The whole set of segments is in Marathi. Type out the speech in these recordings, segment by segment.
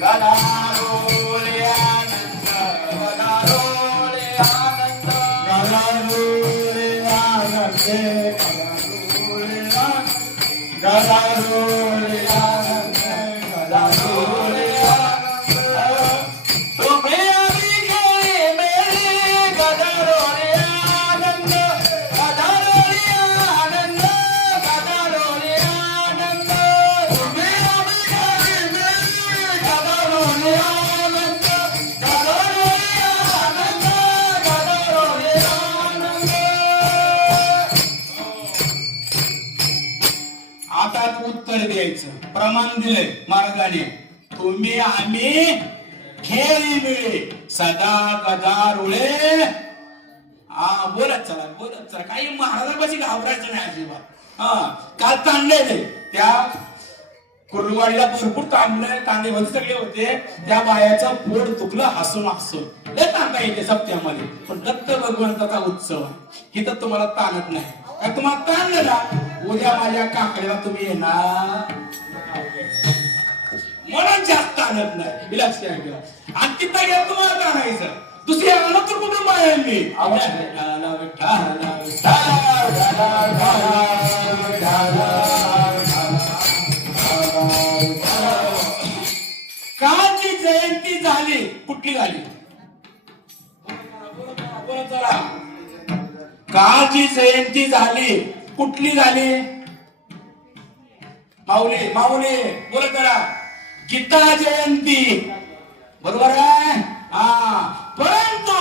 गदारोळे आनंद गदारोळे आनंद गदारोळे आनंद गदारोळे आनंद गदारोळे प्रमाण दिले महाराजांनी तुम्ही आम्ही खेळी सदा गदारोळे बोलत चला काही महाराजांपाशी घाबरायचं नाही अजिबात. काल तांडले त्या कुर्डवाडीला भरपूर तांडे होते सगळे होते. त्या बायाचं पोट तुकलं हसून लय तांडा येते सप्त्यामध्ये. पण दत्त भगवंताचा उत्सव आहे इथं तुम्हाला ताणत नाही. तुम्हाला ताणलं ना उद्या माझ्या काकड्याला तुम्ही येणार म्हणून जास्त आणत नाही लक्षात घ्या. आणि तिथं गेला तुम्हाला ताणायचं दुसरी आणत तर कुठून माहेर मी कालची जयंती झाली कुठली झाली कालची जयंती झाली कुठली झाली माऊली माऊली बोलत करा गीता जयंती बरोबर आहे. परंतु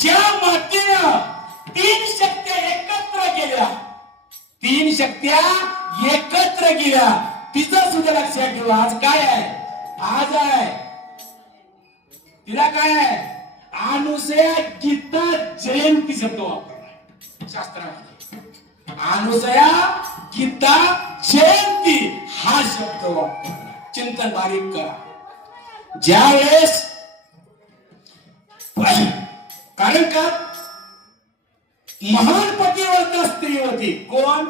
ज्या मातीनं तीन शक्त्या एकत्र केल्या तिचं सुद्धा लक्षात ठेवा. आज काय आहे आज आहे तिला काय आहे अनुसया गीता जयंती शब्द वापरलाय शास्त्रामध्ये. अनुसया गीता जयंती हा शब्द वापरला. चिंतन बारीक करा ज्या वेळेस कारण का महान पतिव्रता स्त्री होती कोण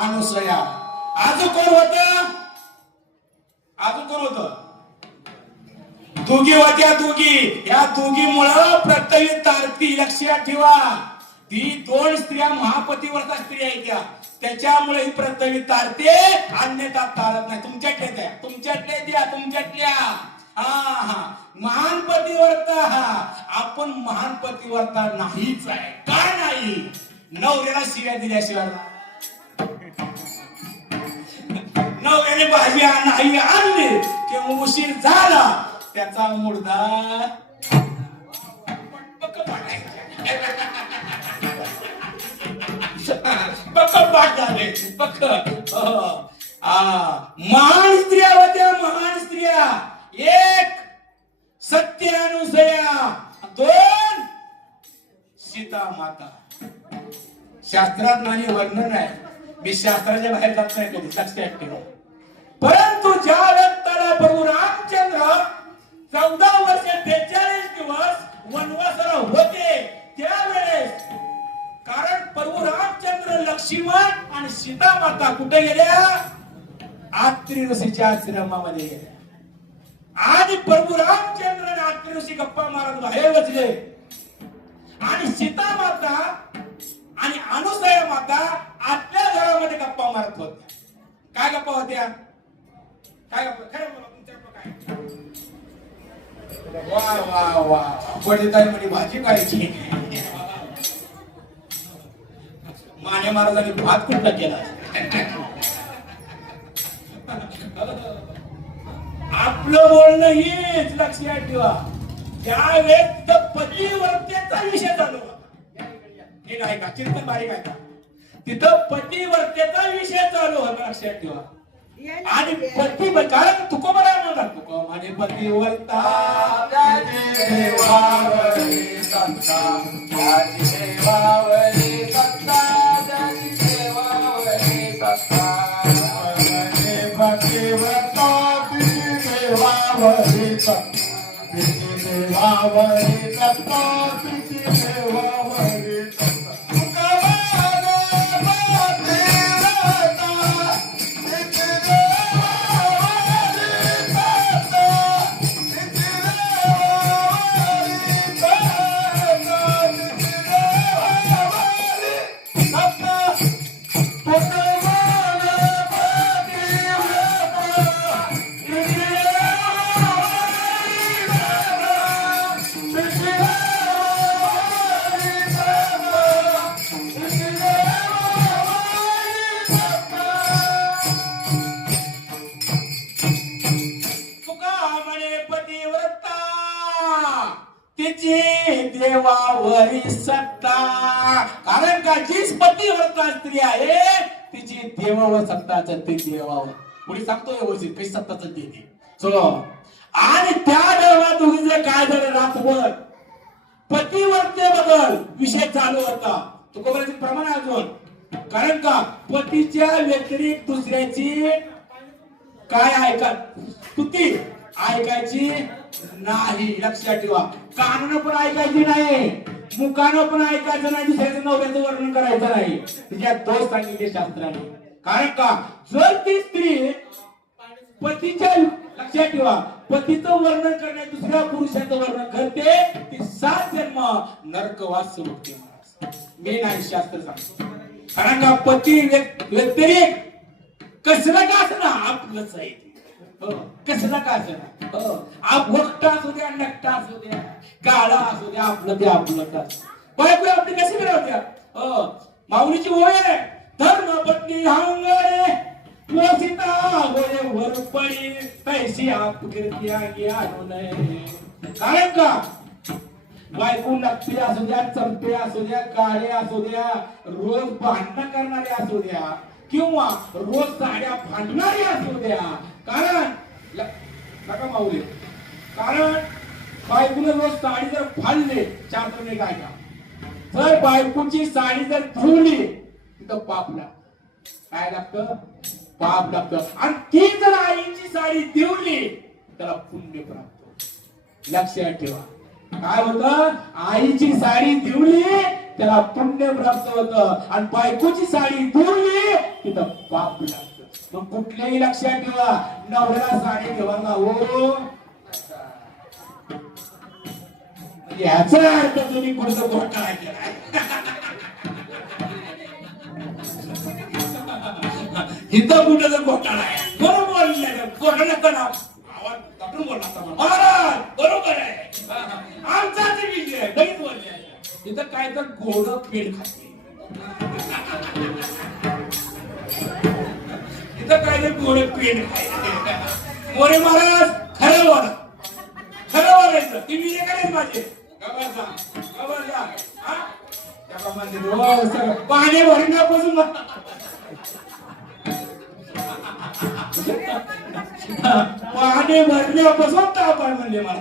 अनुसया. आज कोण होत दोघी होत्या दोघी. या दोघीमुळं प्रत्ययी तारती लक्षात ठेवा. ती दोन स्त्रिया महापतिव्रता स्त्री आहेत त्याच्यामुळे ही प्रत्ययी तारते अन्यथा तारत नाही. तुमच्यातल्या महान पतिव्रता आपण महान पतिव्रता नाहीच आहे. काय नाही नवऱ्याला शिव्या दिल्याशिवाय नवऱ्याने भाजी नाही आणली किंवा उशीर झाला त्याचा मुर्दा महान स्त्रिया होत्या महान स्त्रिया. एक सत्य अनुसया दोन सीता माता. शास्त्रात माझे वर्णन आहे मी शास्त्राच्या बाहेर जात नाही कधी लक्षात ठेवा. परंतु ज्या व्यक्तीला प्रभू रामचंद्र 14 वर्ष 43 दिवस वनवासाला होते त्यावेळेस कारण प्रभू रामचंद्र लक्ष्मण आणि सीता माता कुठे गेल्या आत्री ऋषीच्या आश्रमामध्ये गेल्या. आणि प्रभू रामचंद्र आणि आत्री ऋषी गप्पा मारत बाहेर बसले आणि सीता माता आणि अनुसया माता आपल्या घरामध्ये गप्पा मारत होत्या. काय गप्पा होत्या काय गप्पा खरं बोला तुमच्या काय वा वा वा पंडिताई म्हणे भाजी काढायची. माने महाराजांनी भात कुठला केला आपलं बोलणं हेच लक्षात ठेवा. त्यावेळेस पतिव्रतेचा विषय चालू होता. हे नाही का चिंतन बारीक आहे का तिथं पतिव्रतेचा विषय चालू होता लक्षात ठेवा. आणि पती कारण तुकोबरा म्हणतात तुको माझे पतिव्रता देवावरी सत्ता. कारण का जी पतिव्रता स्त्री आहे तिची देवावर सत्ता चालते. देवावर पुढे सांगतो व्यवस्थित कशी सत्ता चालते ती. चलो आणि त्या देवा दोघीचं काय झालं रातभर पतिव्रतेबद्दल विषय चालू होता. तुकोबराचे प्रमाण आहे अजून. कारण का पतीच्या व्यतिरिक्त दुसऱ्याची काय ऐका स्तुती ऐकायची नाही. लक्षात ठेवा. कानानं पण ऐकायची नाही, मुखानं पण ऐकायचं नाही, दुसऱ्याच्या नवऱ्याचं वर्णन करायचं नाही. तिच्यात दोष सांगितले शास्त्राने. कारण का जर ती स्त्री पतीच्या लक्षात ठेवा पतीचं वर्णन करणे दुसऱ्या पुरुषाचं वर्णन करते ती 7 जन्म नरकवास होते. मी नाही शास्त्र सांगतो. कारण का पती व्यतिरिक्त कसलं का असं ना आपलंच आहे. कसला का असं आप वक्ता असू द्या नकटा असू द्या काळा असू द्या आपलं ते आपलं का बायको आपली कशी करावत्या. माऊलीची ओळ आहे धर्म पत्नी हांगरे पोसिता होय वरपणी पैसे आप कीर्ती आगी आणू नये. कारण का बायको नकटी असू द्या चंपे असू द्या काळे असू द्या रोज भांडण करणारे असू द्या किंवा रोज साड्या फाडणारी असू द्या. कारण नका माऊली कारण बायकोने रोज साडी जर फाडले शास्त्राने काय का जर बायकोची साडी जर धुवली तर पाप लागतं. काय लागतं पाप लागतं. आणि ती जर आईची साडी धुवली त्याला पुण्य प्राप्त होतं. लक्षात ठेवा. काय होतं आईची साडी धुवली त्याला पुण्य प्राप्त होतं आणि बायकोची साडी धुवली तिथं पाप लागतं. मग कुठल्याही लक्षात ठेवा नवऱ्याला साडी ठेवायला हो याचा अर्थ तुम्ही पुढचं घोटाळा केला. इथं कुठं घोटाळा आहे. बरोबर बोलले घोटाळा करा आवाज दाटून बोलला बरोबर आहे. आमचाच विषय आहे लगेच बोलले. इथं काय तर गोड पेड खाते इथं काय तर गोड पेड खायचे. मोरे महाराज खरं बोला खरं बोलायचं. ती मी करायच माझे पाणी भरण्यापासून पाणी भरण्यापासून ताप आहे म्हणजे मला